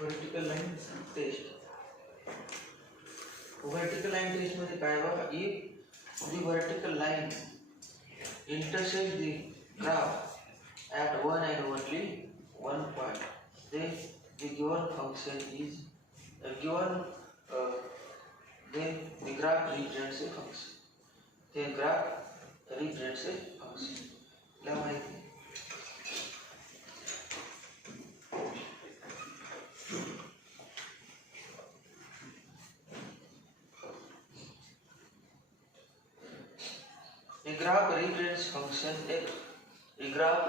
Vertical line test. Vertical line test मध्ये काय बघा, if the vertical line intersect the graph at one and only one point, then the given function is then the graph represents a function. Then graph represents a function. ला माहिती a graph represents function f. A graph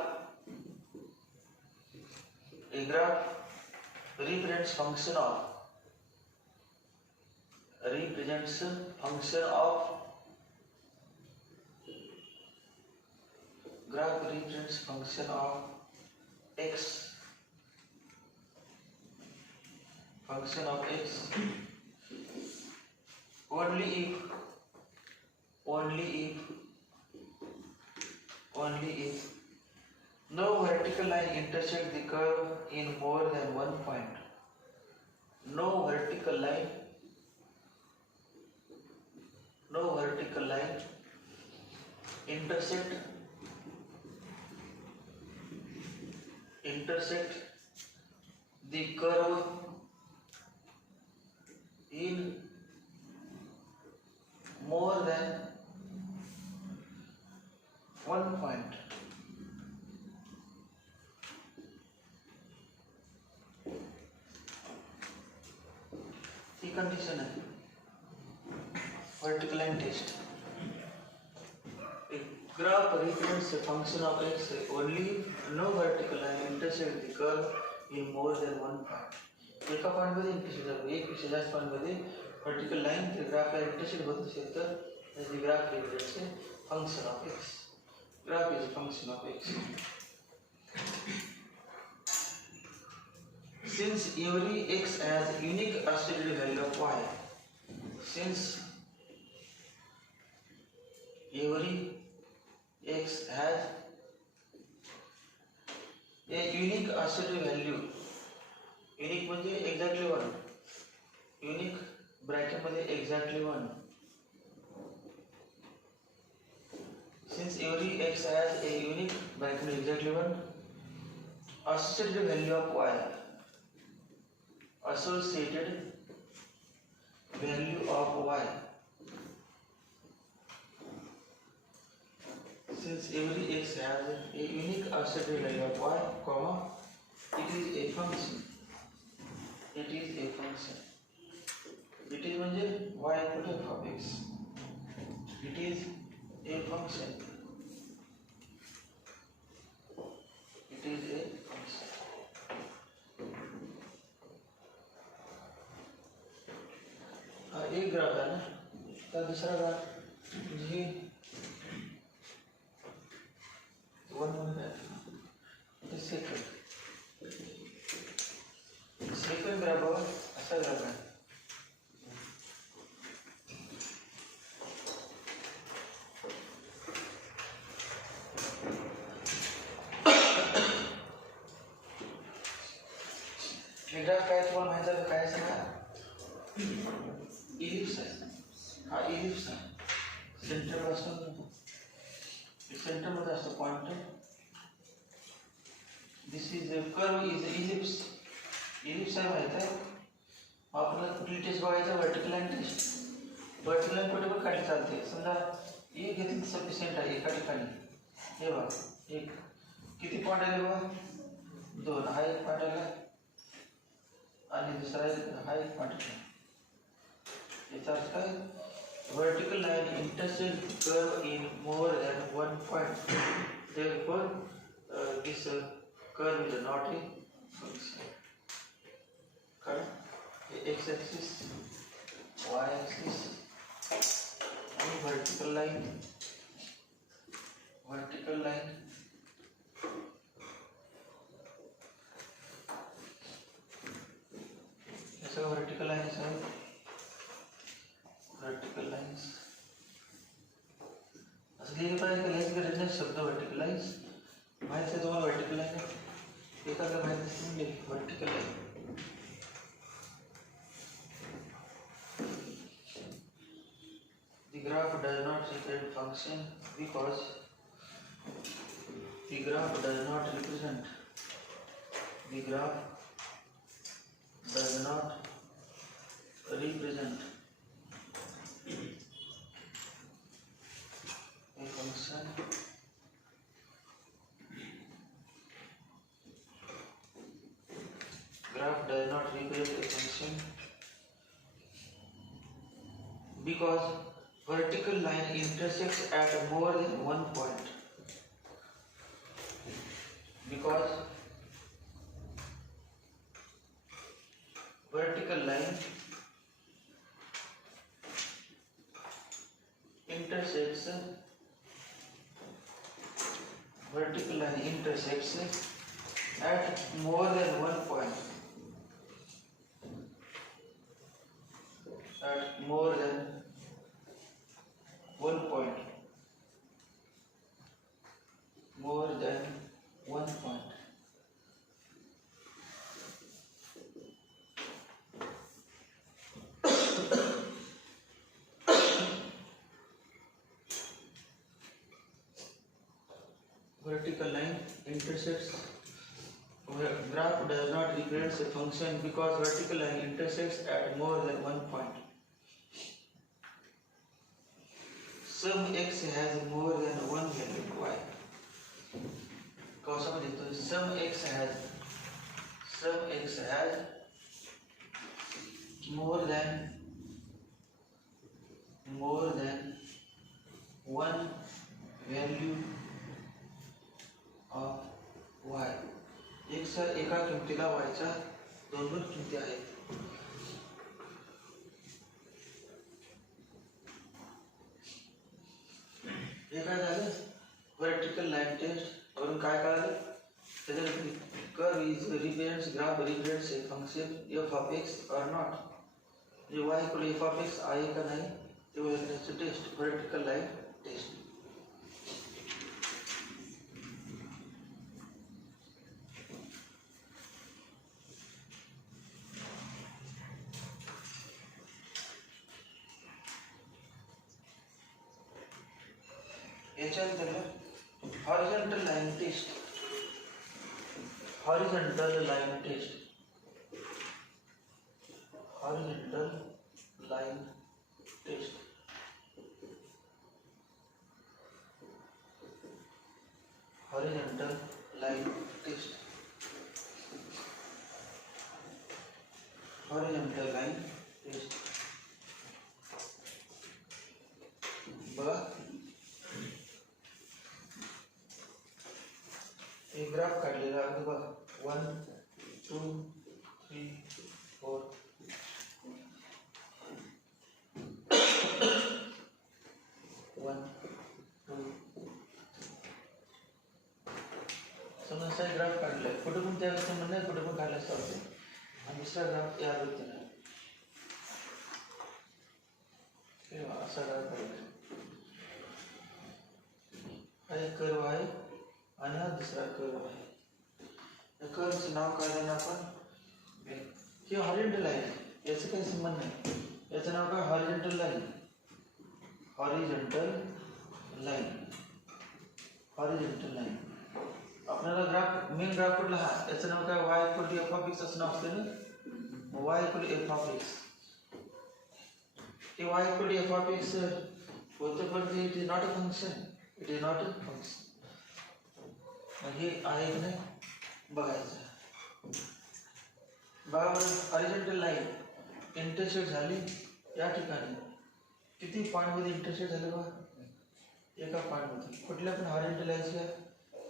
represents function of graph represents function of x, only if no vertical line intersect the curve in more than one point. No vertical line intersect the curve in more than one point. ही condition है vertical line test. Graph represents a function of x only no vertical line intersect the curve in more than one point. एका पॉइंट मध्ये इंटरसेक्ट झालं, एक पेक्षा जास्त पॉइंट मध्ये vertical line ते ग्राफ ला इंटरसेक्ट होत असेल तर the graph represents a function of x. Graph is a function of x. Since every x has unique associated value of y, since every x has a unique associated value, unique म्हणजे exactly one, unique bracket मध्ये exactly one. Since every x has a unique bracket मध्ये exactly one associated value of y, since every x has a unique associated value of y, comma, it is a function. It is म्हणजे y equal to f of x. It is a function. एक ग्राफ है ना, तो दूसरा ग्राफ जी one second graph बघा असा ग्राफ आहे. हे ग्राफ काय तुम्हाला माहिती आहे काय सांगा, इलिप्स आहे. हा इलिप्स आहे, सेंटर असतो, सेंटर मध्ये असतो point. This is curve is ellipse. Ellipse आहे माहित आहे. आपल्याला कुठली टेस्ट बघायचं, vertical line test. Vertical line कुठे पण काढली चालते. समजा एक घेतली सफिशियंट आहे एका ठिकाणी. हे बघा एक किती पॉइंट आले बघा, दोन. हा एक पॉइंट आला आणि दुसरा हा एक पॉइंट आला. याचा अर्थ काय, vertical line intersect the curve in more than one point. Therefore, this curve is not a function. Correct? X-axis, y-axis, and vertical line. Vertical line. ऐसा vertical line है. Vertical lines. इथे काय गरज नाही शब्द व्हर्टिकलाइज माहिती आहे तुम्हाला व्हर्टिकल आहे का एखादा माहिती म्हणजे व्हर्टिकल आहे The graph does not represent function because the graph does not represent the graph does not represent a function graph does not represent a function because vertical line intersects at more than one point because vertical line intersects at more than one point at more than one point more than one point vertical line intersects graph does not represent a function because vertical line intersects at more than one point some x has more than one value y कौशामध्ये तो some x has more than one value of y x एका किमतीला y च्या दोन किमती आहेत हे काय झालं वर्टिकल लाईन टेस्ट वरून काय कळालं त्याच्यानंतर curve is represents graph represents a function f of x or not म्हणजे y equal f of x आहे का नाही ते ओळखण्याचं टेस्ट वर्टिकल लाईन टेस्ट याच्यानंतर horizontal line test horizontal line test बघा एक ग्राफ काढलेला आहे बघा 1 2 3 4 1 2 समजा ग्राफ काढलाय कुठे पण त्या व्यक्ती नाही कुठे पण काढला चालते आणि दुसरा ग्राफ या व्यक्तीने असा ग्राफ काढलाय हा एक कर्व आहे आणि हा दुसरा कर्व आहे या कर्वचं नाव काय देणार आपण हे हॉरिझॉन्टल लाईन आहे याचं काही संबंध नाही याचं नाव काय हॉरिझॉन्टल लाईन आपल्याला ग्राफ मेन ग्राफ कुठला हा याचं नाव काय y equal to f of x असं नाव असतं ना y equal to f of x हे y equal to f of x होतं पण ते it is not a function हे आहे की नाही बघायचं बरोबर हॉरिझॉन्टल लाईन इंटरसेक्ट झाली या ठिकाणी किती पॉईंटमध्ये इंटरसेक्ट झालं बघा एका पॉईंटमध्ये कुठल्या पण हॉरिझॉन्टल लाईन्सला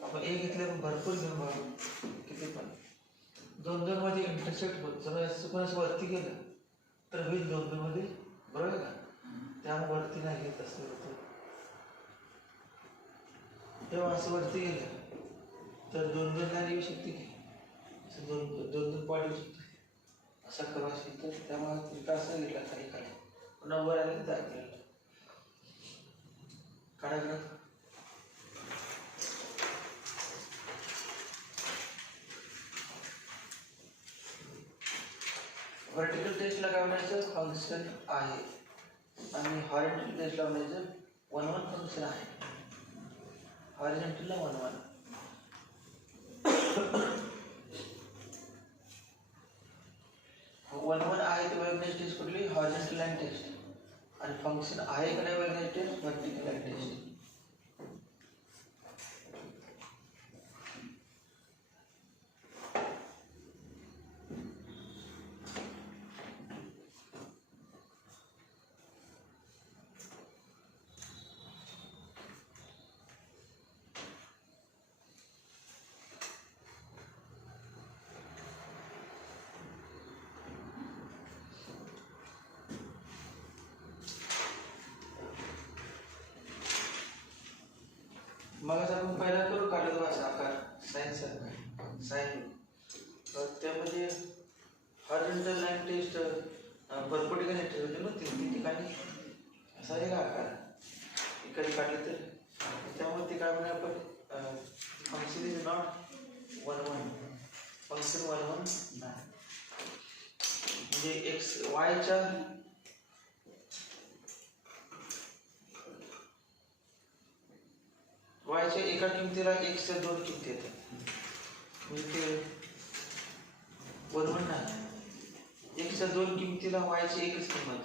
आपण एक घेतल्या पण भरपूर घेऊन बघू किती पण दोन दोन मध्ये इंटरसेक्ट होत समजा कोणाचं वरती गेलं तर होईल दोन दोन मध्ये बरोबर का त्यामुळे वरती नाही घेत असं होतं तेव्हा असं वरती गेलं तर दोन दोन लाईन येऊ शकते की असं दोन दोन पॉईंट येऊ शकते असा करू शकतो त्यामुळे तिथं असं घेतला खाली खाली पुन्हा वर आले तर आपल्याला काढा आहे आणि हॉरिझॉन्टल बेसला मेजर 1 1 फंक्शन आहे. हॉरिझॉन्टलला 1 1. 1 1 आहे ते वेगळी टेस्ट कुठली? Horizontal line test. आणि फंक्शन आहे का नाही वेगळी टेस्ट? Vertical line test. मग आपण पहिला करू कागदवाचा आकार सायन्स साईन. त्यामध्ये हॉरिझॉन्टल लाईन टेस्ट भरपूर ठिकाणी टेस्ट होते ना, 3 ठिकाणी असा एक आकार इकडे काढले तर त्यामुळे ते काय म्हणूया आपण फंक्शन इज नॉट 1 1. फंक्शन 1 1 नाही. म्हणजे एक्स वायच्या वायच्या एका किमतीला एक्सच्या 2 किमती येतात. म्हणजे ते 1 1 नाही. एक्सच्या 2 किमतीला वायची एकच किंमत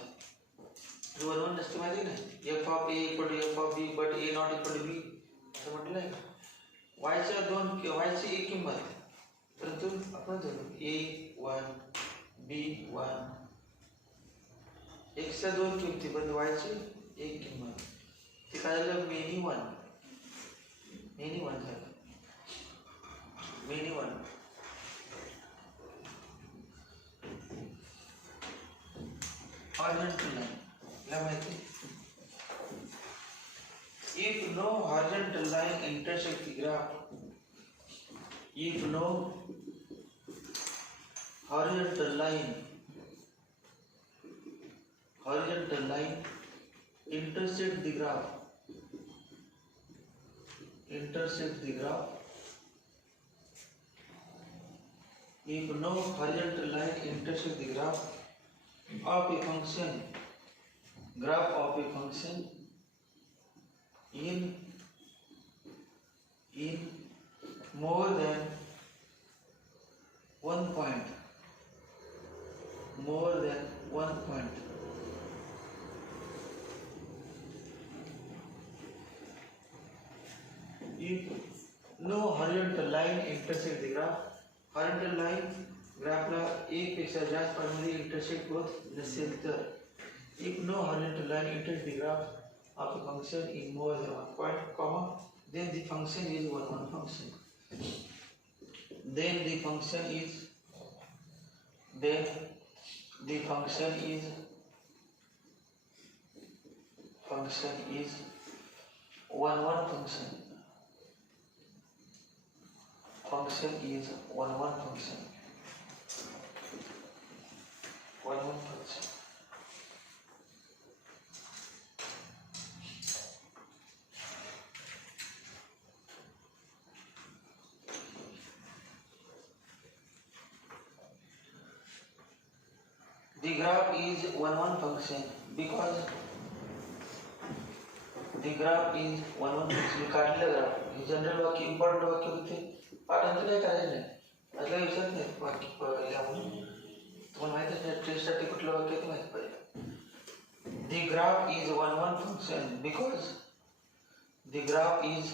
1 1 नसते माहिती नाही. F of a equal to f of b but a not equal to B असं म्हटलं आहे का? वायची एक किंमत, परंतु आपण धरू A1 B1 एक्सच्या 2 किमती पण वायची एक किंमत. ते काय झालं? मेनी वन झालं. Many one. हॉरिझॉन्टल लाईन ला माहिती. If no horizontal line intersect the graph, if no horizontal line intersect the graph, if no horizontal line intersect the graph of a function, in more than one point, if no horizontal line intersect the graph, horizontal line ग्राफला एक पेक्षा जास्त पॉईंटमध्ये इंटरसेक्ट होत नसेल तर, if no horizontal line intersect the graph of a function in more than one point, comma, then the function is 1 1 function. Then the function is 1 1 function. Function is 1 1 function. 1 1 function. The graph is 1 1 function because the graph is 1 1 function. काढलेलं ग्राफ हे जनरल वाक्य, इम्पॉर्टंट वाक्य होते. पाठांतर काय करायचं नाही, असला विचारत नाही वाक्य लिहून. तुम्हाला माहिती आहे टेस्टसाठी कुठलं वाक्य ते माहिती पाहिजे. The graph is 1 1 function because the graph is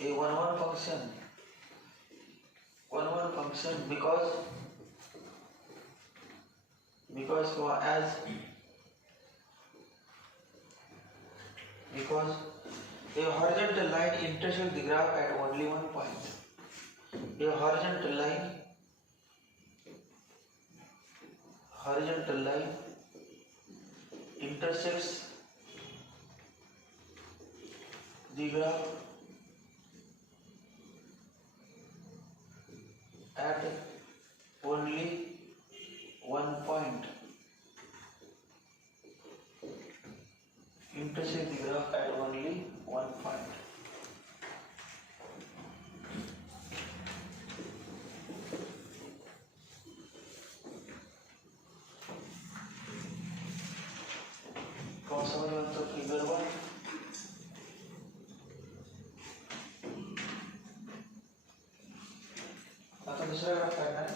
a 1 1 function. 1 1 function because a horizontal line intersects the graph at only one point. A horizontal line intersects the graph at only one point. Intersect the graph at only one point. दुसरा ग्राफ काढणार.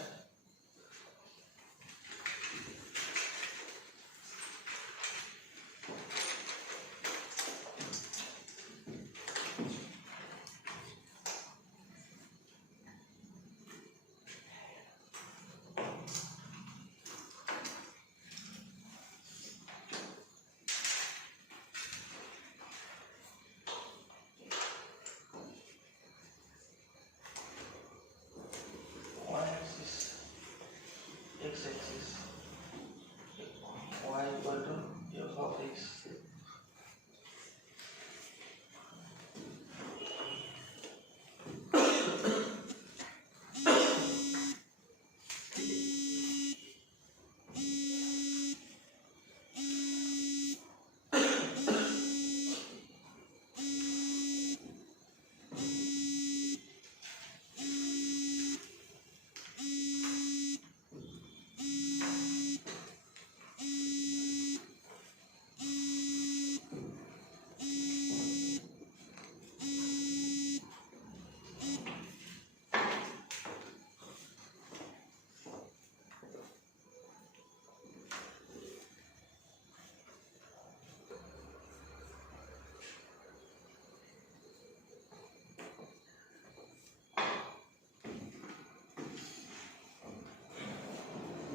x-axis y equal to f of x.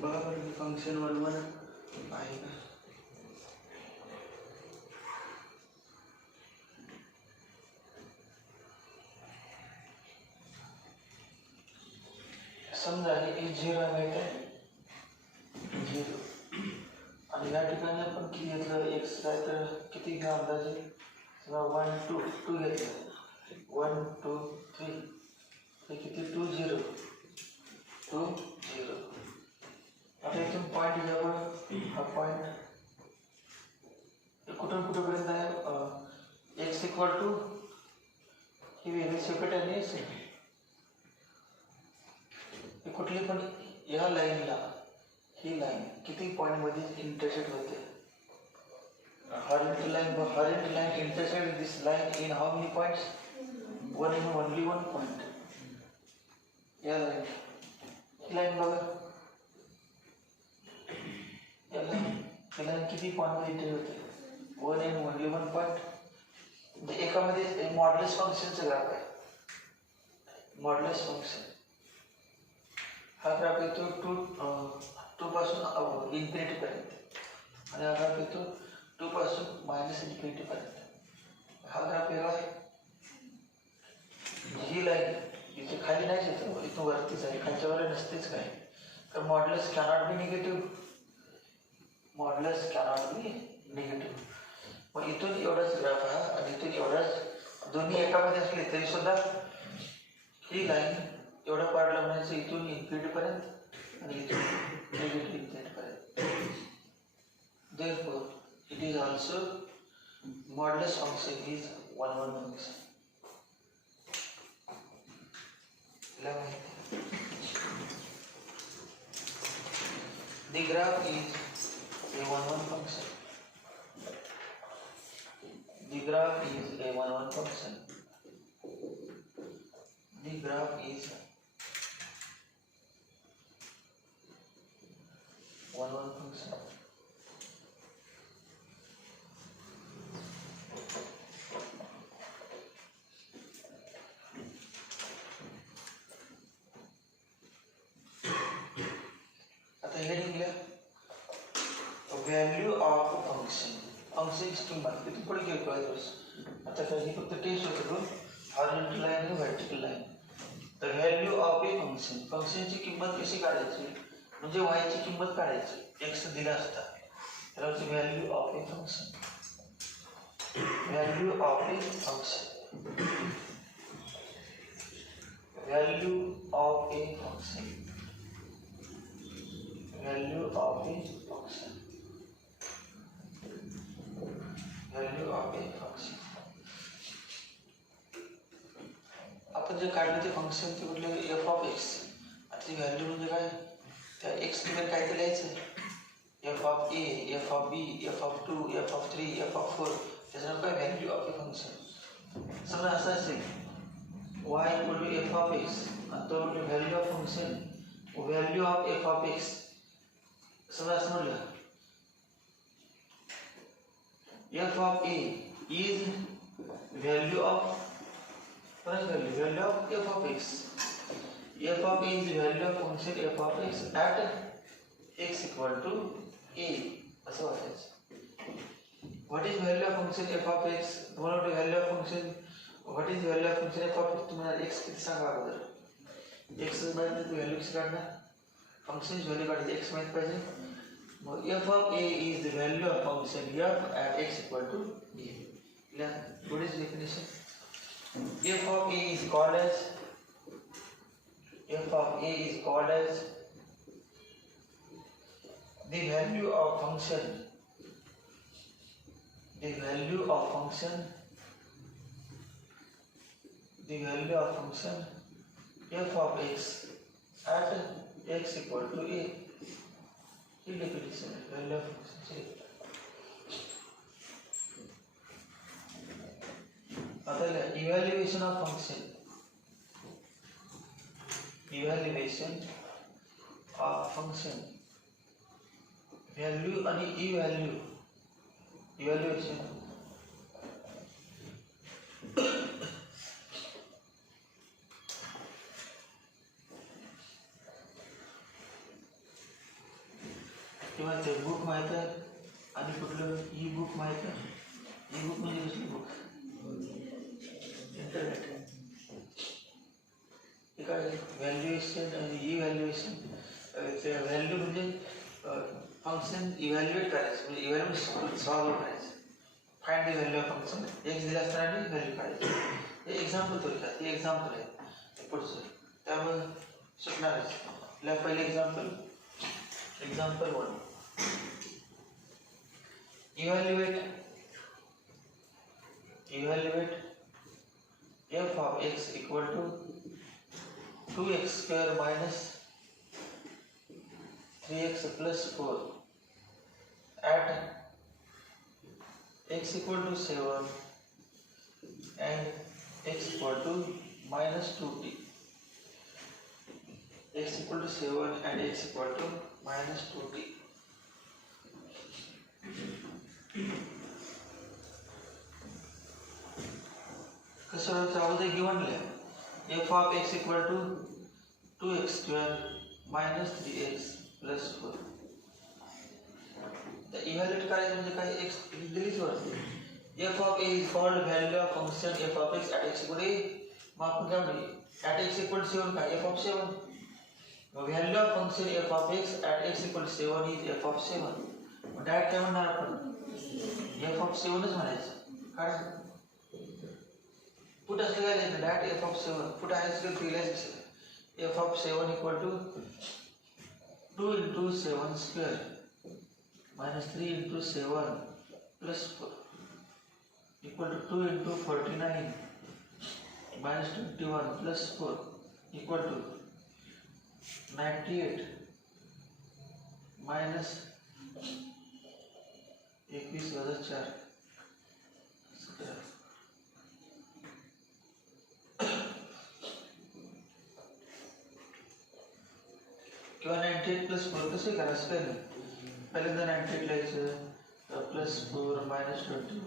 बराबर फंक्शन 1 आएगा. समजा हे 0 आहे, 0 आणि या ठिकाणी आपण किती घेतलं x काय तर किती घ्या अंदाजे 1 2 2 घेतलं 1 2 3 हे किती 2 0 2 0. आता इथून पॉईंट घ्यावं. हा पॉईंट कुठून कुठेपर्यंत आहे. x इक्वल टू ही वेगळी सेपरेट आहे. हे कुठली पण या लाईनला ही लाईन किती पॉईंट मध्ये इंटरसेक्ट होते. horizontal line intersect this line in how many points? only one point. या लाईन ही लाईन बघा. याला किती पॉईंट मध्ये इंटर होते. 1 and only 1 point. म्हणजे एकामध्ये मॉड्युलस फंक्शनचं ग्राफ आहे. मॉड्युलस फंक्शन हा ग्राफ येतो 2 पासून इन्फिनिटी पर्यंत आणि हा ग्राफ येतो 2 पासून -इन्फिनिटी पर्यंत. हा ग्राफ वेगळा आहे. ही लाईन इथे खाली नाही येतो, इथून वरतीच आहे, खालच्यावर नसतेच काय. तर modulus cannot be negative. Modulus cannot be negative. मग इथून एवढाच ग्राफ आहे आणि इथून एवढाच दोन्ही एकामध्ये असले तरी सुद्धा ही लाईन एवढा पार्ट लावण्याचं इथून इन्फिनिटी पर्यंत आणि इथून निगेटिव्ह इन्फिनिटी पर्यंत. Therefore, it is also modulus function is 1 function. The graph is a 1 function. The graph is a 1 function. The graph is 1 function. आता हे लिहिलं व्हॅल्यू ऑफ फंक्शन. फंक्शनची किंमत किती पुढे घेऊ पाहिजे. आता काही फक्त टेस्ट होतो हॉरिझॉन्टल लाईन आणि व्हर्टिकल लाईन. तर व्हॅल्यू ऑफ ए फंक्शन. फंक्शनची किंमत कशी काढायची म्हणजे वायची किंमत काढायची. एक्स दिला असता त्याला value of a function. Value of a function. Value of a function. Value of a function. Value of a function. आपण जे काढलं ते फंक्शन ते म्हटलं एफ ऑफ एक्स. आता ती व्हॅल्यू म्हणजे काय. त्या एक्स मध्ये काय ते लिहायचं. F of a, f of b, f of 2, f of 3, f of 4. त्याचं नाव काय व्हॅल्यू ऑफ ए फंक्शन. समजा असं असेल y equal to f of x तो value of function value of f of x समझ f of a is value of value of f of x f of a is value of function f of x at x equal to a असं वाचायचं. What is value of function f of x? तुम्हाला value of function what is value of function f of x तुम्हाला x किती सांगा अगोदर. x माहित नाही तर व्हॅल्यू कशी काढणार. फंक्शन व्हॅल्यू काढायची x माहित पाहिजे. मग f of a is the value of function f at x equal to a. What is definition? f of a is called as the value of function f of x at x equal to a. Definition value of function. आता evaluation of function value आणि evaluation किंवा ते बुक माहित आहे आणि कुठलं ई बुक माहित आहे. ई बुक म्हणजे कसली बुक इंटरनेट हे काय व्हॅल्युएशन आणि इव्हॅल्युएशन व्हॅल्यू म्हणजे फंक्शन इव्हॅल्युएट करायचं म्हणजे इव्हॅल्युएट सॉल्व्ह करायचं. Find the value of function x दिला असताना व्हॅल्यू काढायची. हे एक्झाम्पल थोडक्यात हे एक्झाम्पल आहे पुढचं त्यामुळे सुटणारच. आपल्या पहिले एक्झाम्पल 1 evaluate f of x equal to 2x square minus 3x plus 4 at x equal to 7 and x equal to minus 2t. X equal to 7 and x equal to minus 2t. कसं अगोदर गिवन लिहा f of x equal to 2x square minus 3x plus 4. तर इव्हॅल्युएट करायचं म्हणजे काय x दिलीच वरती f of a is called value of function f of x at x equal to a. मग आपण काय म्हणू at x equal to 7 काय f of 7. value of function f of x at x equal to 7 is f of 7. मग डायरेक्ट काय म्हणणार आपण f of 7 च म्हणायचं. कारण पुट असलं काय लिहायचं डायरेक्ट f of 7 पुट आहे असं लिहायचं f of 7 equal to 2 into 7 square minus 3 into 7 plus 4 equal to 2 into 49 minus 21 plus 4 equal to 98 minus 21 वजा 4 किंवा 98 प्लस 4 कसं करायचं काय नाही. पहिल्यांदा 98 लिहायचं प्लस 4 मायनस 21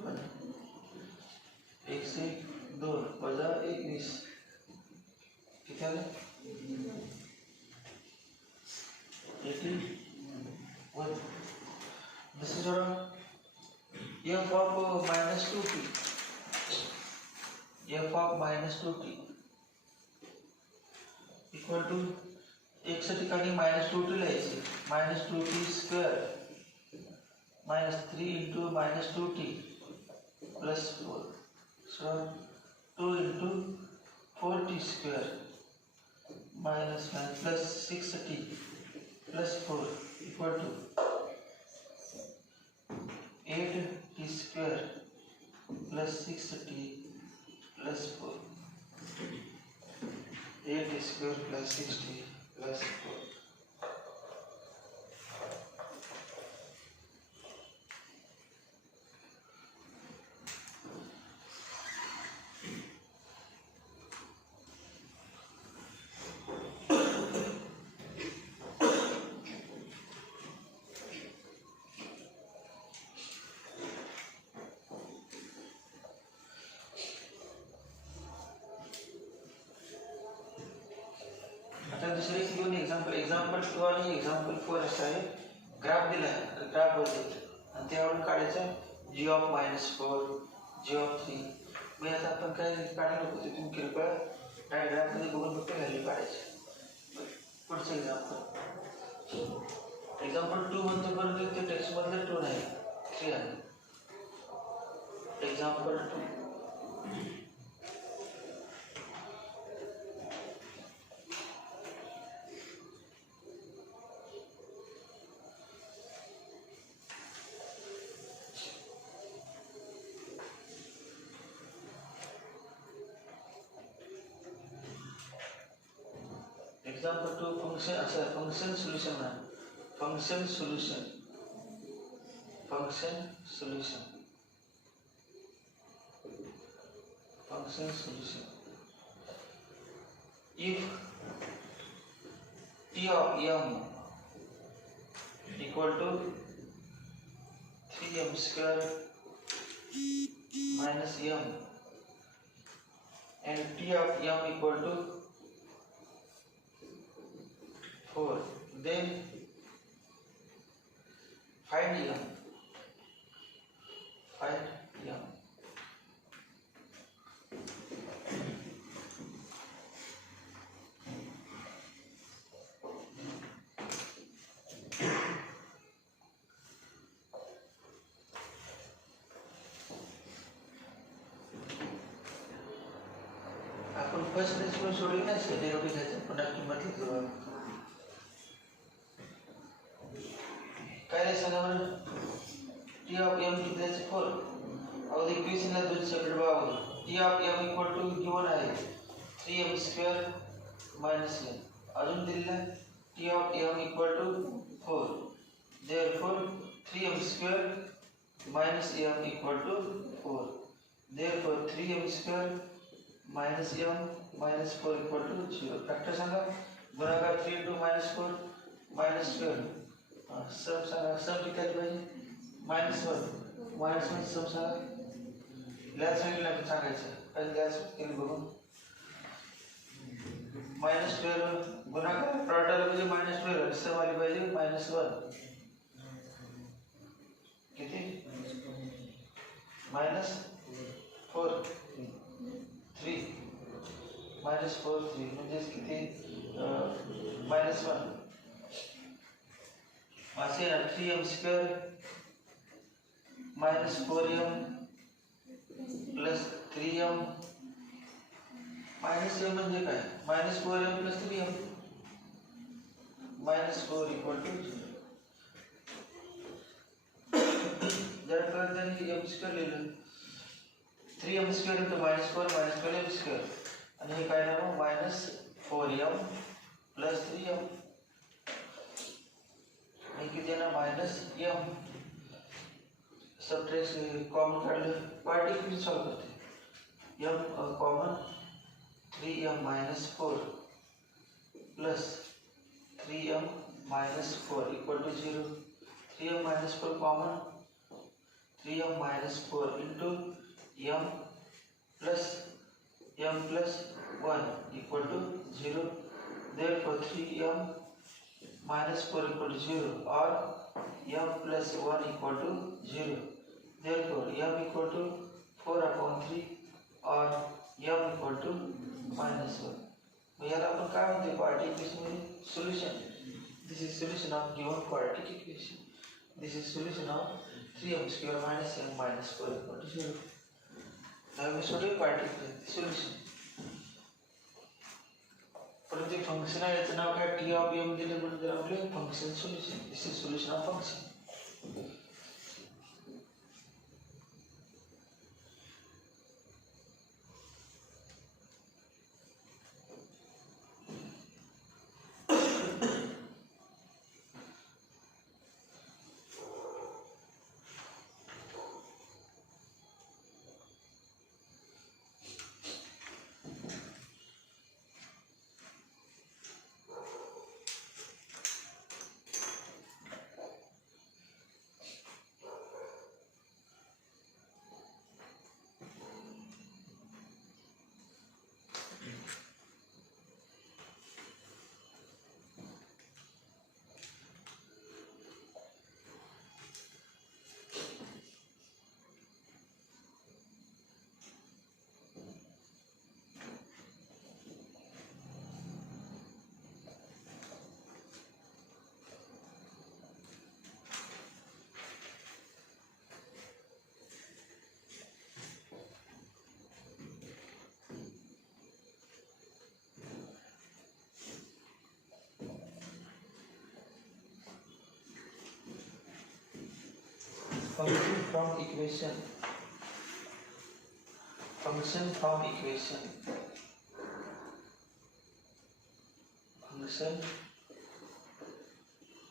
102 वजा 21 किती आलं 81. This is f of minus 2t equal to x ठिकाणी minus 2t लिहायचे minus 2t square minus 3 into minus 2t plus 4. So 2 into 4t square minus 1 plus 6t plus 4 equal to 8t square plus 6t plus 4. 8t square plus 6t plus 4. एक्झाम्पल 2 आणि एक्झाम्पल 4 असं आहे. ग्राफ दिला आहे, ग्राफ बघितलं आणि त्यावरून काढायचं g ऑफ -4, g ऑफ 3. मग आता आपण काय काढायला नको, ते तुम्ही किरकोळ डायग्राममध्ये बघून फक्त व्हॅल्यू काढायची. पुढचं एक्झाम्पल 2 म्हणतो, परंतु ते टेक्स्टमधलं 2 नाही, 3 आहे. एक्झाम्पल 2. एक्झाम्पल 2 फंक्शन असं, फंक्शन सोल्युशन आहे. Function solution if t of m equal to 3m square minus m and t of m equal to 4, then find m. आपण फर्स्ट प्रिन्सिपल सोडली नाही, डेरिव्हेटिव्ह घ्यायचं, पुन्हा किंमत लिहितो. काय रे सांगा बरं, टी ऑफ एम किती द्यायचं 4. अगोदर इक्वेशनला 2 सेपरेट बघा. T of M equal to given आहे 3m स्क्वेअर मायनस m. अजून दिलेला T of M equal to 4. Therefore 3m square minus m equal to 4. Therefore 3m square minus m minus 4 equal to 0. Factor सांगा, गुणाकार 3 into -4 मायनस 12. सम सांगा, सम किती आली पाहिजे -1. -1 सम सांगा. लॅच सांगितलं सांगायचं, कारण लॅच केली बघून. -12 गुणाकार प्रॉडक्ट म्हणजे -12, सम आली पाहिजे -1. किती -4 3 -4 3 म्हणजे किती -1. असे ना 3m square -4m plus 3m -m म्हणजे काय, -4m plus 3m -4 equal to 0. जर त्यांनी m स्क्वेअर लिहिलं, 3m square into -4 -12m square, आणि हे काय नाव -4m प्लस 3m. हे किती आहे ना -m. सबट्रॅक्शन कॉमन काढलं, पार्टी किती सॉल्व करते, m common 3m -4 plus 3m -4 equal to 0. 3m -4 common, 3m -4 into m plus 1 equal to 0. Therefore 3m -4 equal to 0 or m plus 1 equal to 0. Therefore m equal to 4/3 or m equal to -1. मग याला आपण काय म्हणते, quadratic equation मध्ये solution. This is solution of given quadratic equation. This is solution of 3m square minus m minus 4 equal to 0. Now we should quadratic solution. परंतु फंक्शन आहे, याचं नाव काय, टी ऑफ एम दिले म्हणून जर आपले function solution. This is solution of function. function from equation. Function from equation. Function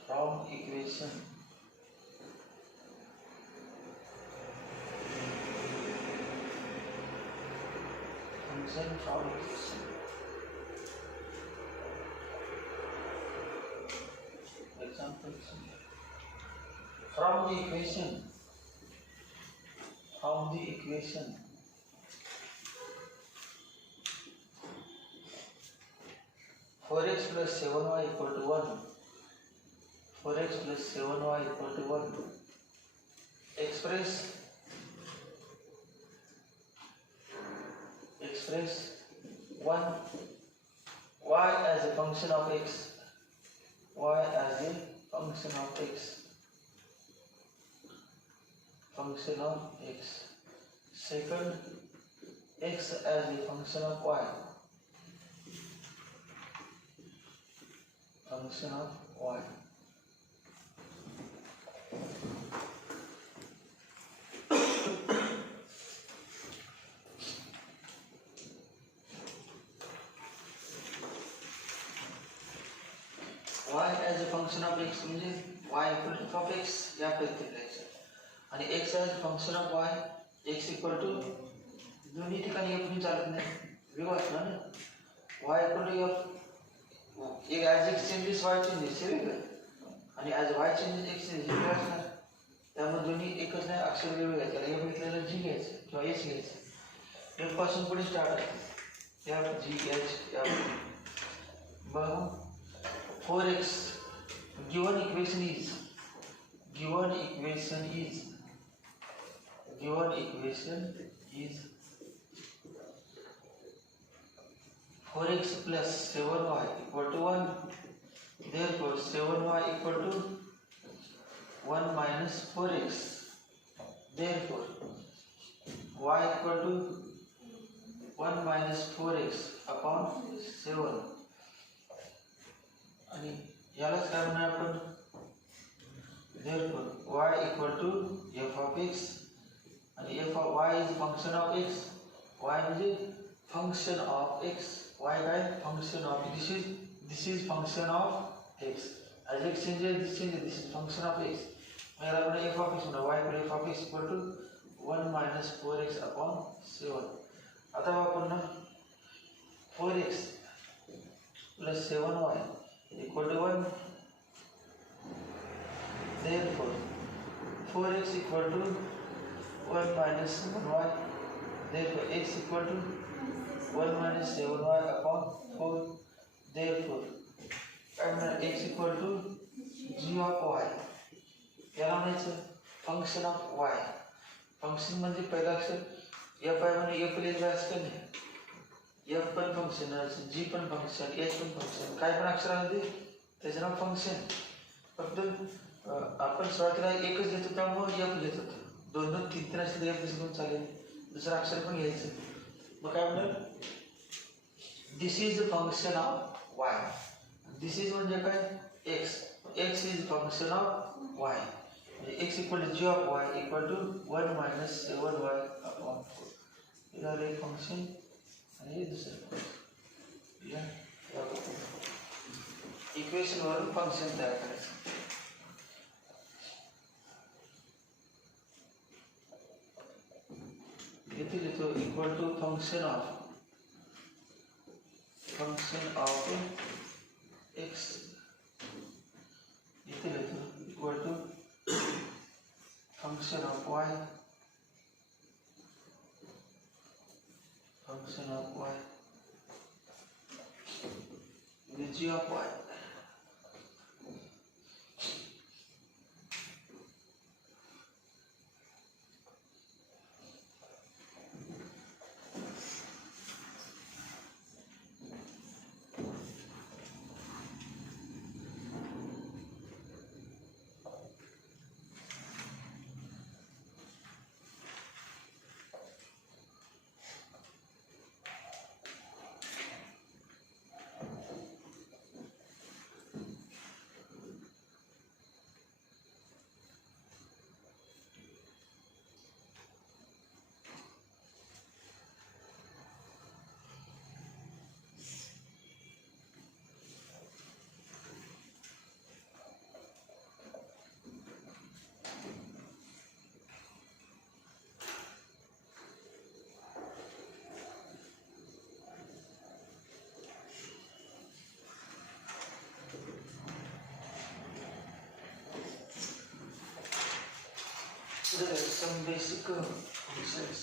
from equation. Function from equation. Example. From the equation. From the equation. 4x plus 7y equal to 1. 4x plus 7y equal to 1. Express 1 y as a function of x. Y as a function of x. Function of x. Second, x as a function of y. Function of y. Y as a function of x म्हणजे y equal to of x या पद्धतीने लिहायचं आणि x as a function of y x equal to दोन्ही ठिकाणी f ने चालत नाही वेगळं असणार ना y equal to f एक as x changes y changes हे वेगळं आणि as y changes x changes हे वेगळं असणार त्यामुळे दोन्ही एकच नाही अक्षर वेगळे घ्यायचे त्याला f घेतलेलं g घ्यायचं किंवा h घ्यायचं f पासून पुढे स्टार्ट असते f g h f बघा 4x given equation is 4x plus 7y equal to 1. Therefore 7y equal to 1 minus 4x. Therefore y equal to 1 minus 4x upon 7. आणि यालाच काय म्हणणार आपण therefore y equal to f of x आणि f of y is function of x y म्हणजे function of x y काय function of this is function of x as x changes this changes this is function of x मग याला आपण f of x म्हणू y equal f of x equal to 1 minus 4x upon 7 आता आपण ना 4x plus 7y equal to 1. Therefore 4x equal to 1 minus 7y. Therefore x equal to 1 minus 7y upon 4. Therefore x equal to g of y. याला म्हणायचं function of y. Function म्हणजे पहिला अक्षर f आहे म्हणजे f लिहिलं असतं नाही f पण फंक्शन g पण फंक्शन h पण फंक्शन काय पण अक्षर आलं ते त्याचं नाव फंक्शन फक्त आपण सुरुवातीला एकच घेतो त्यामुळे f घेत होतो दोन दोन तीन तीन असले f घेऊन चालेल दुसरं अक्षर पण घ्यायचं मग काय म्हणलं this is the function of y this is म्हणजे काय x is function of y म्हणजे x equal to g of y equal to 1 minus 7y upon 4 हे झालं एक फंक्शन आणि दुसरं इक्वेशन वरून फंक्शन तयार करायचं इथे लिहितो equal to function of x इथे लिहितो equal to function of y function of y the g of y सम बेसिक फंक्शन्स.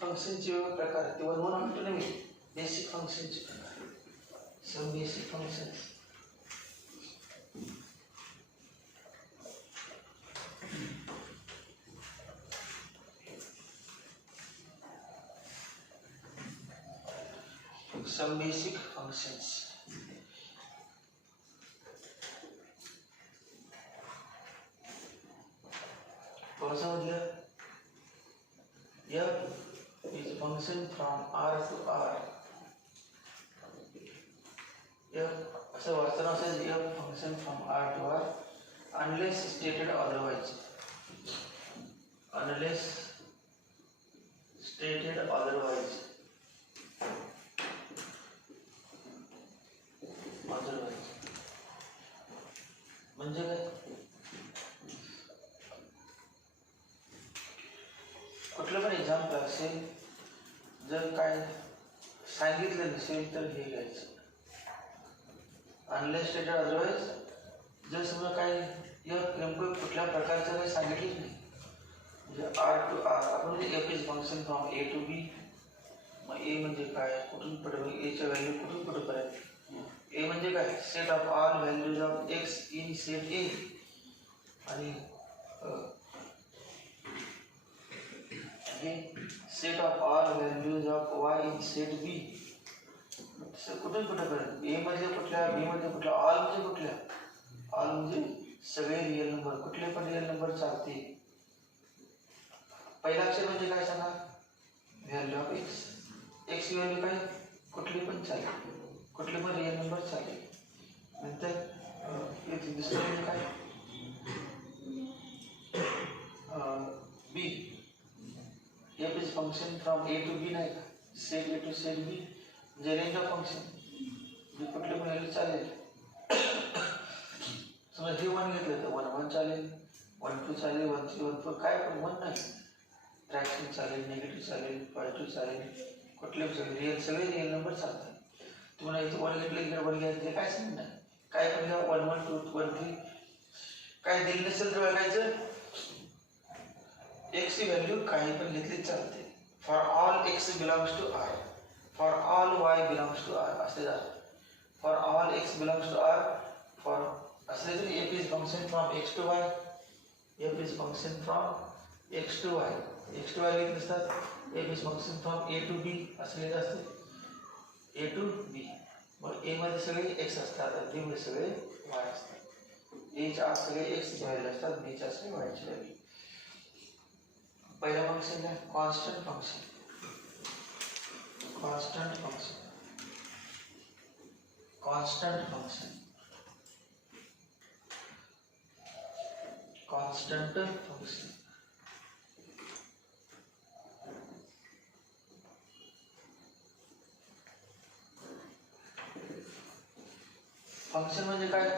फंक्शनचे वेगवेगळे प्रकार ते वन म्हणतो नव्हे, बेसिक फंक्शनचे प्रकार. Some basic functions. Some basic functions. कौन सा मतलब? F is a function from R to R. F असं वाचताना असेल F function from R to R unless stated otherwise. Unless stated otherwise. म्हणजे काय? कुठलं पण एक्झाम्पल असेल, जर काय सांगितलं नसेल तर हे घ्यायचं. Unless stated otherwise. जर समजा काय नेमकं कुठल्या प्रकारचं काही सांगितलं नाही, म्हणजे आर टू आर आपण म्हणजे F is function from A to B. मग ए म्हणजे काय, कुठून कुठं, एच्या व्हॅल्यू कुठून कुठंपर्यंत. ए म्हणजे काय, set of all values of X in set A. आणि set of all values of Y in set B. कुठून कुठंपर्यंत, ए मध्ये कुठल्या, बी मध्ये कुठल्या, ऑल म्हणजे कुठल्या, ऑल म्हणजे सगळे रिअल नंबर, कुठले पण रिअल नंबर चालते. पहिला अक्षर म्हणजे काय सांगा, value of X. X value काय, कुठली पण चालेल, कुठले पण रिअल नंबर चालेल. नंतर दुसरं म्हणजे काय, b. F is function from A to b नाही का, set a to set b म्हणजे रेंज ऑफ फंक्शन. बी कुठले पण व्हॅल्यू चालेल. समजा हे 1 घेतलं तर 1 1 चालेल, 1 2 चालेल, 1 3 1 4 काय पण 1 नाही. फ्रॅक्शन चालेल, निगेटिव्ह चालेल, पॉझिटिव्ह चालेल, कुठले सगळे रिअल, सगळे रिअल नंबर चालतात. तुम्हाला इथे 1 घेतलं इकडे 1 घ्यायचं काय सांगणार, काय पण घ्या 1 1 2 1 3. काय दिलं नसेल तर बघायचं, एक्स ची व्हॅल्यू काही पण घेतली चालते. For all X belongs to R, for all Y belongs to R असे झालं. For all X belongs to R, for असले तरी F is function from X to Y. F is function from X to Y. X to Y लिहित नसतात. F is function from A to B असं लिहित असते, ए to B. मग ए मध्ये सगळे एक्स असतात, बी मध्ये सगळे वाय असतात. एच्या आत सगळे एक्सचे व्हॅल्यू असतात, बीच्या सगळे वायचे व्हॅल्यू. पहिला फंक्शन आहे constant function. Constant function, constant function, constant function. Function म्हणजे काय,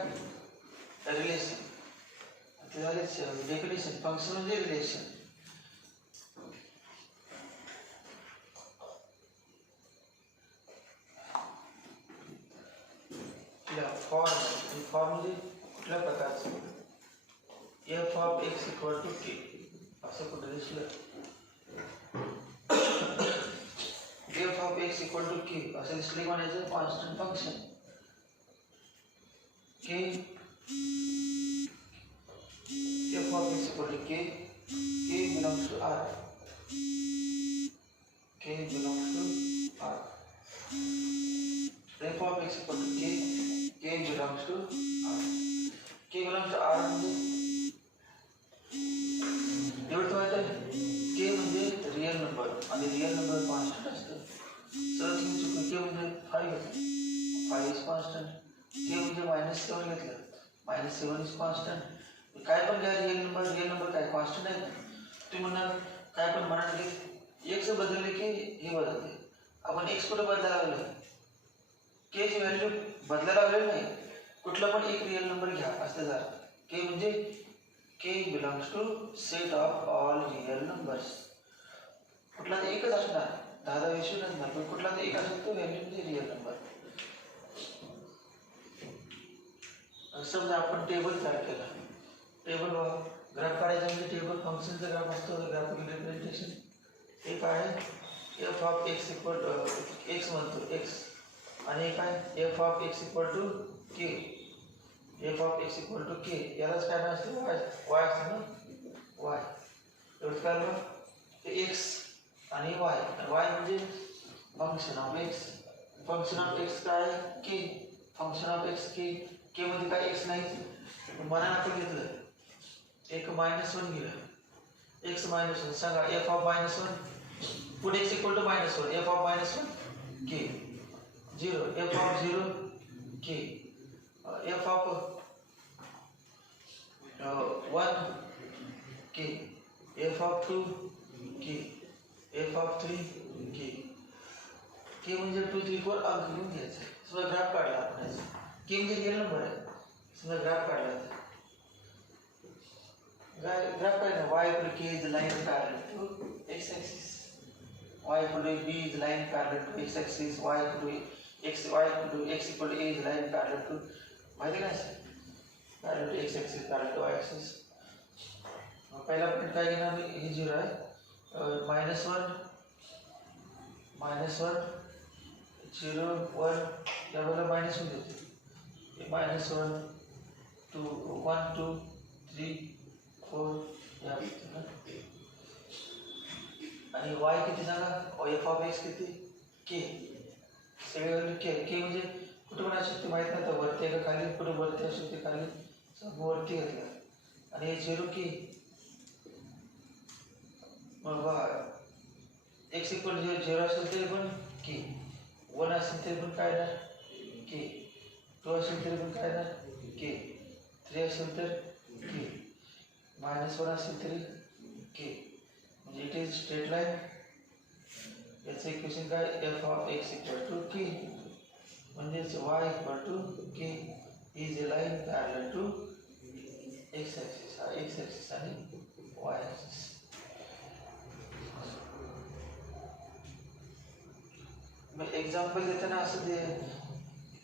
रिलेशन. डेफिनेशन, फंक्शन म्हणजे रिलेशन. फॉर्म म्हणजे कुठल्या प्रकारचं, F of X equal to K असं कुठं दिसलं, F of X equal to K असं दिसले म्हणायचं constant function. K F of X equal to K, K belongs to R, K belongs to R. F of X equal to K, K belongs to R. K belongs to R म्हणजे एवढं माहिती, के म्हणजे real number आणि real number constant असतं. सरळ तुम्ही चुकून के म्हणजे 5 घेतलं, 5 इज कॉन्स्टंट. के म्हणजे -7 घेतलं, -7 इज कॉन्स्टंट. काय पण घ्या रिअल नंबर काय कॉन्स्टंट आहे. तुम्ही म्हणणार काय पण म्हणाल की एक्स बदलले की हे बदलते. आपण एक्स कुठे बदलायला लागलो, के ची व्हॅल्यू बदलायला लागलेली नाही. कुठला पण एक रिअल नंबर घ्या असं झालं. के म्हणजे K belongs to set of all real numbers. कुठला तर एकच असणार, 10 20 नसणार, पण कुठला तर एक असेल तो व्हॅल्यू म्हणजे रिअल नंबर. समजा आपण टेबल तयार केला, टेबल ग्राफ काढायचा म्हणजे टेबल फंक्शनचा ग्राफ असतो, ग्राफिकल रिप्रेझेंटेशन. एक आहे F of X equal X म्हणतो एक्स, आणि एक आहे F of X equal to K. F of X equal to K यालाच काय असते वाय असते ना, वाय. एवढं काय बघ, ते एक्स आणि वाय. वाय म्हणजे function of x. Function of X काय के, फंक्शन ऑफ एक्स के. के मध्ये काय एक्स नाही, मना आपण घेतलं एक -1 गेलं, एक्स -1. सांगा एफ ऑफ -1 पुढे X equal to -1, F of -1 K. 0 F of 0 के. एफ ऑफ 1 के. एफ ऑफ 2 के. एफ ऑफ 3 के. के म्हणजे 2 3 4 अंक घेऊन घ्यायचं. समजा ग्राफ काढला आपण, के म्हणजे गेला नंबर आहे. समजा ग्राफ काढला, ग्राफ काढला y equal to k is the line parallel to x axis. Y equal to b is the line parallel to x axis. Y equal to x equal to a is the line parallel to, माहिती का parallel to x axis, parallel to y axis. पहिला पॉइंट काय घेणार मी, हे 0 आहे. -1 0 1 यावेळेला -1 देते. -1 2 1 2 3 4 या. आणि y किती सांगा, एफ ऑफ एक्स किती के. सगळे व्हॅल्यू के. के म्हणजे कुठे पण असू शकते माहित नाही, तर वरती आहे का खाली, कुठे वरती असू शकते खाली, वरती घेतला. आणि हे 0 के. मग एक्स इक्वल 0 असेल तरी पण के, 1 असेल तरी पण काय ना के, 2 असेल तरी पण काय ना के, 3 असेल तर के, -1 असेल तरी के. म्हणजे इट इज स्ट्रेट लाईन. याचं इक्वेशन काय, F of X equal to K म्हणजेच Y equal to K is a line parallel to X axis. हा एक्स ॲक्सिस आणि वाय ॲक्सिस. मग एक्झाम्पल देताना असं दे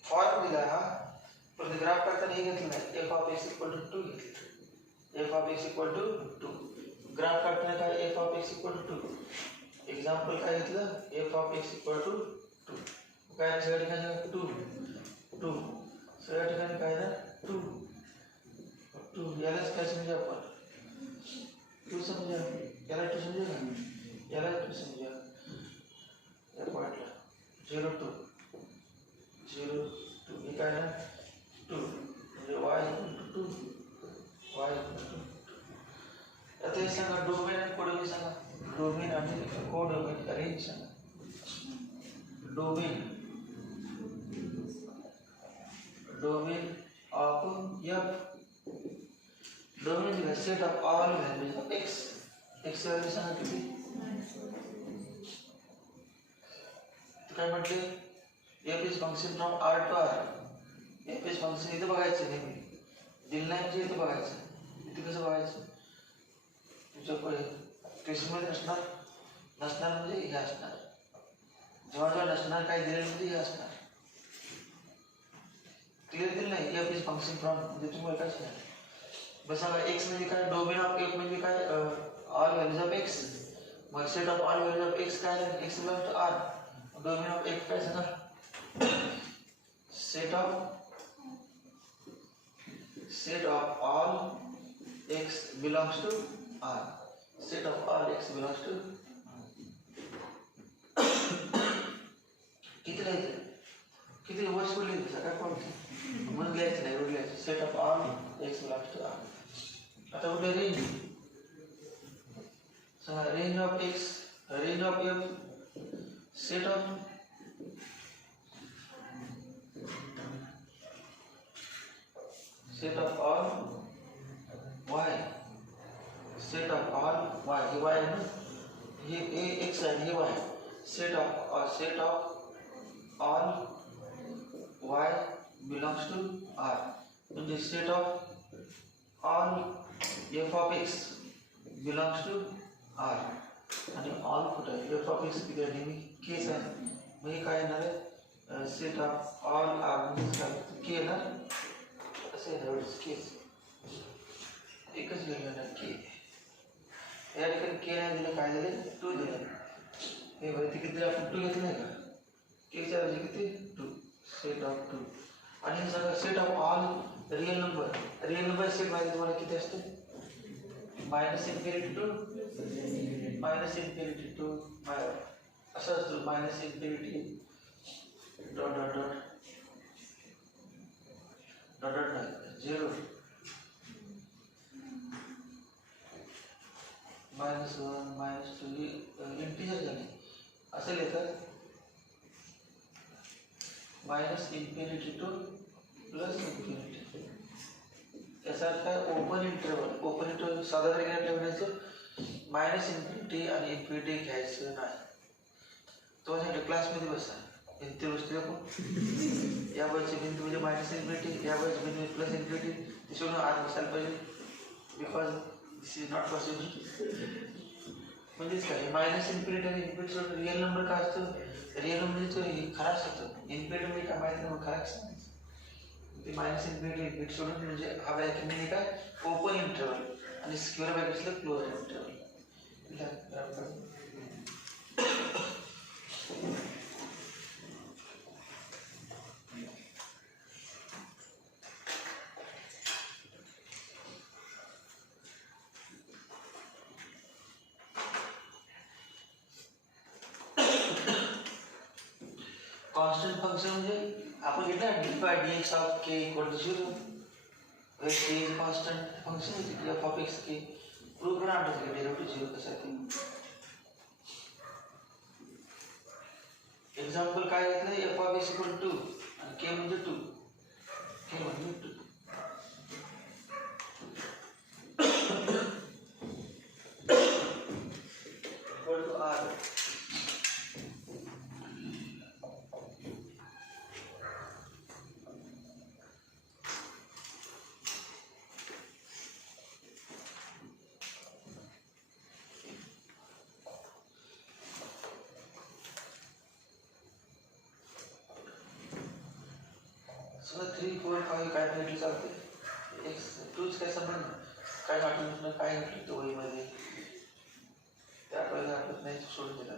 फॉर्म दिला हा, पण ग्राफ करताना हे घेतलं नाही, F of X equal to 2 घेतलं. F of X equal to 2. Graph काढताना काय, F of X equal to 2. Example काय घेतलं, F of X equal to 2. काय सगळ्या ठिकाणी 2 2, सगळ्या ठिकाणी काय ना 2 2. यालाच काय समजा आपण 2 समजा, याला 2 समजा का, याला 2 समजा. या पॉईंटला 0 2 0 2 हे काय ना 2 म्हणजे y equal to 2, y equal to 2. आता हे सांगा डोमेन आणि कोडोमेन सांगा. डोमेन आणि कोडोमेन रेंज सांगा. Domain of F. डोमेन म्हणजे set of all values of X. X value सांगा किती, काय म्हटले, F is function from R to R. F is function इथं बघायचं नेहमी, दिलं नाही म्हणजे इथं बघायचं. इथे कसं बघायचं, तुमच्या क्वेश्चनमध्ये नसणार, नसणार म्हणजे हे असणार. जेव्हा जेव्हा नसणार काय दिलेलं म्हणजे हे असणार. क्लिअर दिलं नाही, एफ इज फंक्शन फ्रॉम म्हणजे तुम्ही काय नाही. बस सांगा एक्स म्हणजे काय, डोमेन ऑफ एफ म्हणजे काय, ऑल व्हॅल्यूज ऑफ एक्स. मग set of all values of X काय, X belong to R. Domain of X काय सांगा, set of all X belongs to R. Set of all X belongs to, किती लिहायचं, किती वर्ष लिहायचं काय कोणतं म्हणून लिहायचं नाही, एवढं लिहायचं. Set of all X belongs to R. आता कुठे रेंज सांगा, range of X, range of F, set of all Y, set of all Y. हे वाय आहे ना, हे एक्स आहे, हे Y. Set of all Y belongs to R म्हणजे set of all F of X belongs to R. आणि all कुठं आहे, एफ ऑफ एक्स किती आहे, नेहमी केस आहे. मग हे काय येणार आहे, सेट ऑफ ऑल आर म्हणजे काय के येणार, असे केस. एकच घेऊया ना के. या ठिकाणी के नाही दिलं, काय दिलं 2 दिलं. हे वरती किती आपण 2 घेतलं नाही का, केच्या ऐवजी किती 2, सेट ऑफ 2. आणि हे सगळं set of all real number set माहिती तुम्हाला किती असते, मायनस इन्फिनिटी टू असं असतं, minus infinity dot dot dot dot dot नाही 0 -1 -2 इंटिजर झाले असं लिहितात. Minus infinity two plus infinity, याचा अर्थ काय, ओपन इंटरवल साधा रेग्युलर ठेवण्याचं, मायनस इन्फिनिटी आणि इन्फिनिटी घ्यायचं नाही. तो क्लासमध्ये बसा, भिंती बसते आपण, या बाजूची भिंत म्हणजे मायनस इन्फिनिटी, या बाजूची भिंत प्लस इन्फिनिटी, ते सोडून आत बसायला पाहिजे, because this is not possible. म्हणजेच काय, मायनस इन्फिनिटी आणि इन्फिनिटी सोडून रिअल नंबर काय असतो, रिअल नंबर म्हणजे खरा असतो, इन्फिनिटी म्हणजे काय माहिती नाही, खरा सांगायचं. ते मायनस इन्फिनिटी सोडून म्हणजे हा व्याख्या म्हणजे काय, ओपन इंटरवल, आणि स्क्वेअर ब्रॅकेटला क्लोज इंटरवल. कॉन्स्टंट फंक्शन म्हणजे आपण घेतलं D by D X of K equal to 0, K is constant function होती F of X K. Prove करा आपल्याला डेरिव्हेटिव्ह 0 कसं आहे ते. एक्झाम्पल काय घेतलं, F of X equal to 2 आणि के म्हणजे 2, के म्हणजे 2 इक्वल टू आर. समजा 3, 4, 5 काय भेटलं चालते, एक्स 2च काय संबंध, काय वाटलं काय भेटलं तो वहीमध्ये, त्या पहिला आठवत नाही सोडून दिला,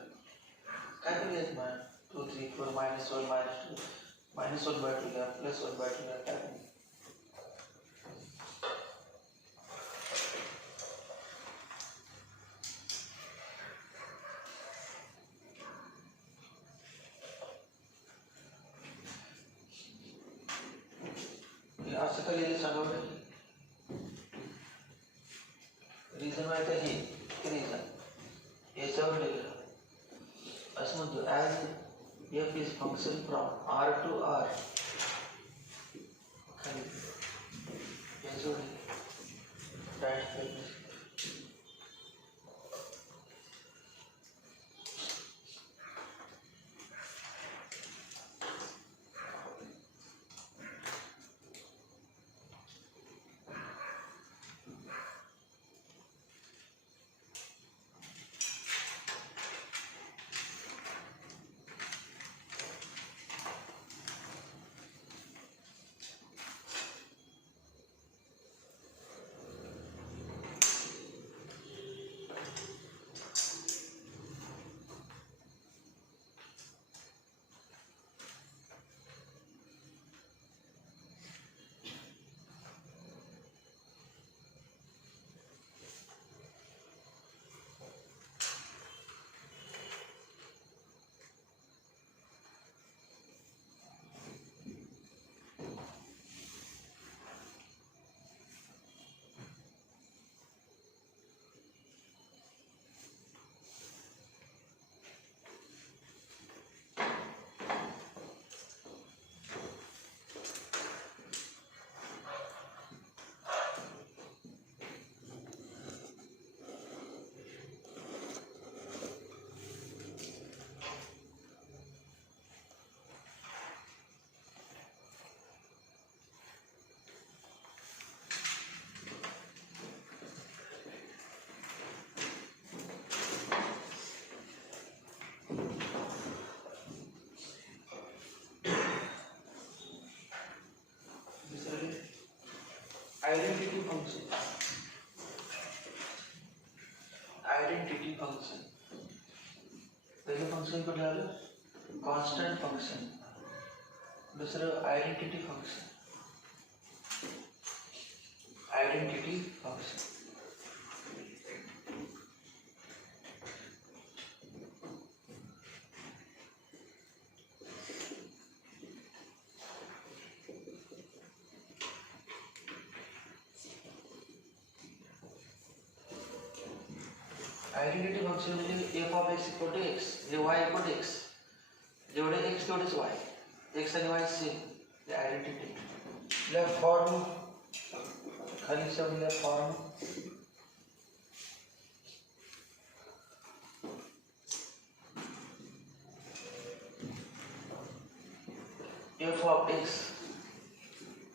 काय पण घ्यायचं मला 2, 3, 4 -1 -2 -1/2 घ्या, +1/2 घ्या, काय पण. असं का लिहिलं सांगा, रिझन माहिती आहे, हे रिझन याच्यावर लिहिलं असं म्हणतो, as F is function from R to R, खाली याच्यावर डायरेक्ट फंक्शन. पहिलं फंक्शन कुठलं आलं? Constant function. दुसरं identity function. Identity function. Identity function म्हणजे F of X equal to X, जे वाय इक्वल टू एक्स, जेवढे एक्स तेवढेच वाय, एक्स आणि वाय सेम, आयडेंटिटी. आपल्या फॉर्म खाली समजल्या form F of X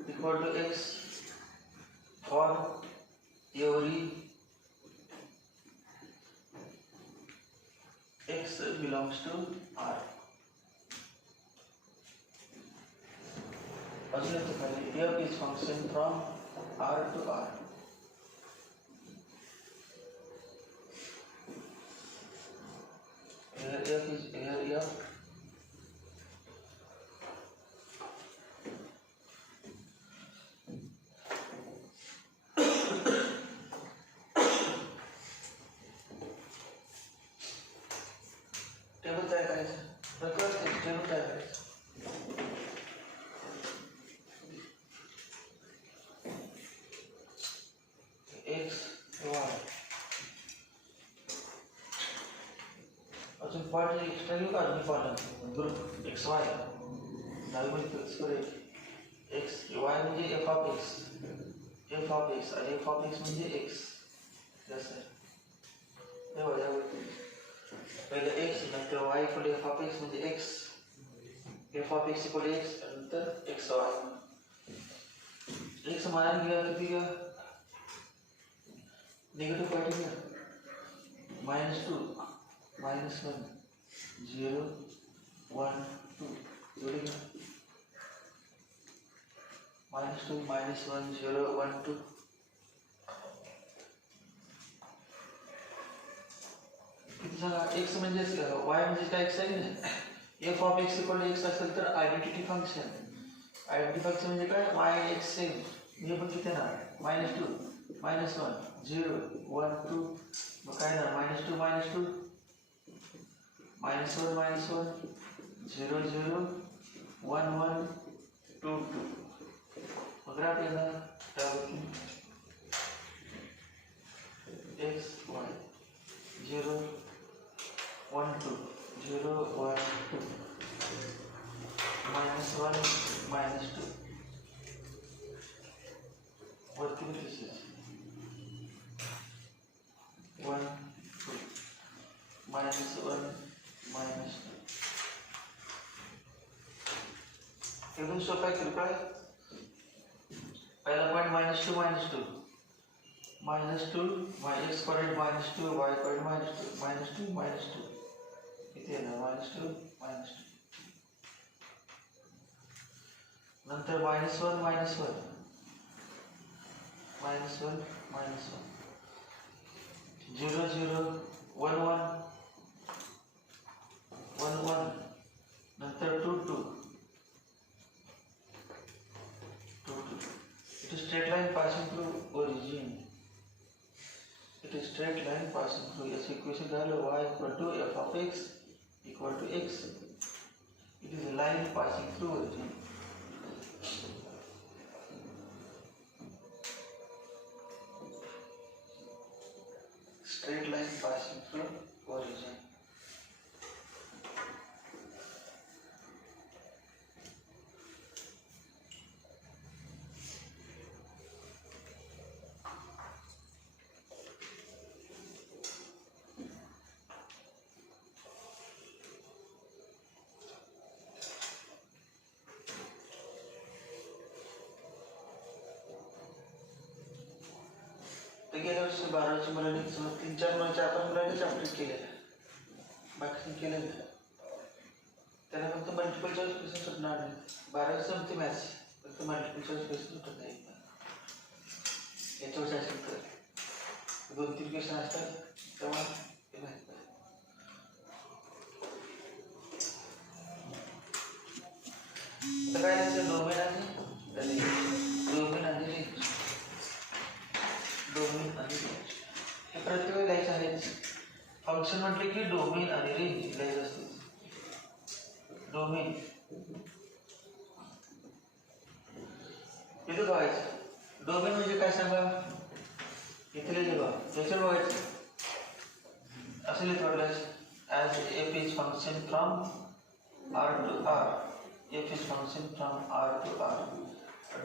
equal to X for every x belongs to R. Assume f is function from R to R. Here f is here f. Table तयार करायचं. प्रकार टेबल तयार करायचं. एक्स वाय अजून part extra घेऊ का? अजून पार्ट ग्रुप एक्स वाय डावीमध्ये फिक्स करूया. एक्स वाय म्हणजे F of X, F of X आणि एफ ऑफ एक्स म्हणजे एक्स. जसं यावरती पहिले एक्स नंतर Y equal F of X म्हणजे X, F of X equal X नंतर एक्स वाय. एक्स मानाने घ्या किती घ्या? निगेटिव्ह पार्टी घ्या. -2 -1 0 1 2 एवढे घ्या. -2 -1 0 1 2. एक्स म्हणजे वाय म्हणजे काय एक्स आहे ना. F of X equal x असेल तर आयडेंटिटी फंक्शन. आयडेंटिटी फंक्शन म्हणजे काय? वाय एक्स सेम. हे पण किती ना -2 -1 0 1 2. मग काय ना -2 -2 -1 -1 0 0 1 1 2 2. मग ग्राफ येणार त्यावरती एक्स वाय 0 1 2 0 1 2 -1 -2 वरती पण तसेच 1 2 -1 -2. एकदम सोपं आहे. कृपया पहिला पॉईंट -2 -2 -2 x कॉर्डिनेट -2 y कॉर्डिनेट -2 -2 किती आहे ना -2 -2. नंतर -1 -1 -1 0 0 1 1 1 1 नंतर 2 2 2 2. It is straight line passing through origin. It is straight line passing through. Yes, equation है y equal to f of x equal to x. It is a line passing through origin. Straight line passing through origin. गेल्या वर्षी 12वीच्या मुलांनी 3-4 मुलांच्या आपण मुलांनी चॅप्टर केलेलं बाकी केलेलं. त्यांना फक्त मल्टिपल चॉईस क्वेश्चन सुटणार नाही. 12वी संपते मॅथ्स, फक्त मल्टिपल चॉईस क्वेश्चन सुटत नाही. याच्यावर असेल तर 2-3 क्वेश्चन असतात तेव्हा आता काय लिहायचं डोमेन आणि डोमेन आणि रेंज. डोमेन आणि रेंज हे प्रत्येक वेळी लिहायचं आहे. फंक्शन म्हटले की डोमेन आणि रेंज लिहायचं असते. डोमेन इथे बघायचं. डोमेन म्हणजे काय सांगा, इथे लिहिलं बघा, त्याच्यावर बघायचं असं लिहिलं as F is function from R to R. F is function from R to R.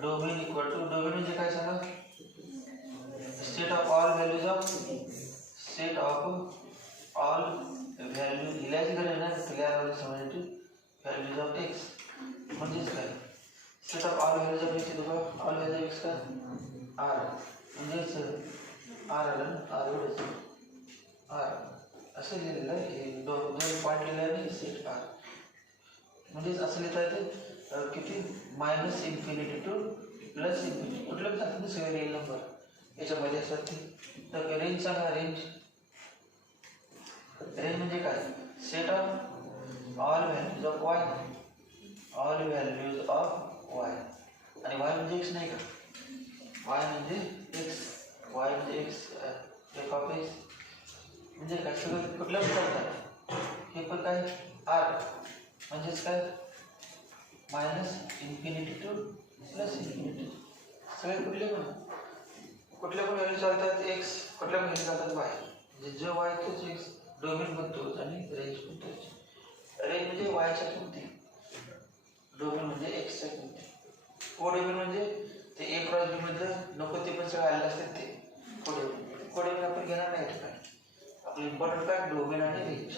Domain equal to, domain म्हणजे काय सांगा, set of all values of, set of all value लिहायची गरज नाही, क्लिअर समजण्यासाठी व्हॅल्यूज ऑफ एक्स म्हणजेच काय, set of all values of x. बघा ऑल व्हॅल्यू एक्स का आर म्हणजेच आर आलं, आर एवढंच आर असं लिहिलेलं आहे. दोन पॉईंट लिहिलं आणि सेट आर म्हणजेच असं लिहिता येते किती, minus infinity two plus infinity. कुठलं पण सांगतो सगळे रिअल नंबर याच्यामध्ये असतात ते. तर रेंज सांगा. रेंज रेंज म्हणजे काय, set of all values of Y, all values of Y. आणि वाय म्हणजे एक्स नाही का, वाय म्हणजे एक्स, वाय म्हणजे एक्स, एफ ऑफ एक्स म्हणजे काय, सगळं कुठल्या पण चालतात. हे पण काय आर म्हणजेच काय, minus infinity two plus infinity. सगळे कुठल्या पण व्हॅल्यू चालतात एक्स, कुठल्या पण व्हॅल्यू चालतात वाय. म्हणजे जो वाय तोच एक्स, डोमेन बनतोच आणि रेंज पण तोच. रेंज म्हणजे वायच्या किमती, डोमेन म्हणजे एक्सच्या किमती. कोडोमेन म्हणजे ते ए क्रॉस बी मधलं नको ते पण सगळं आलेलं असतात ते कोडोमेन. कोडोमेन आपण घेणार नाही ठिकाणी. आपलं इम्पॉर्टंट काय, डोमेन आणि रेंज.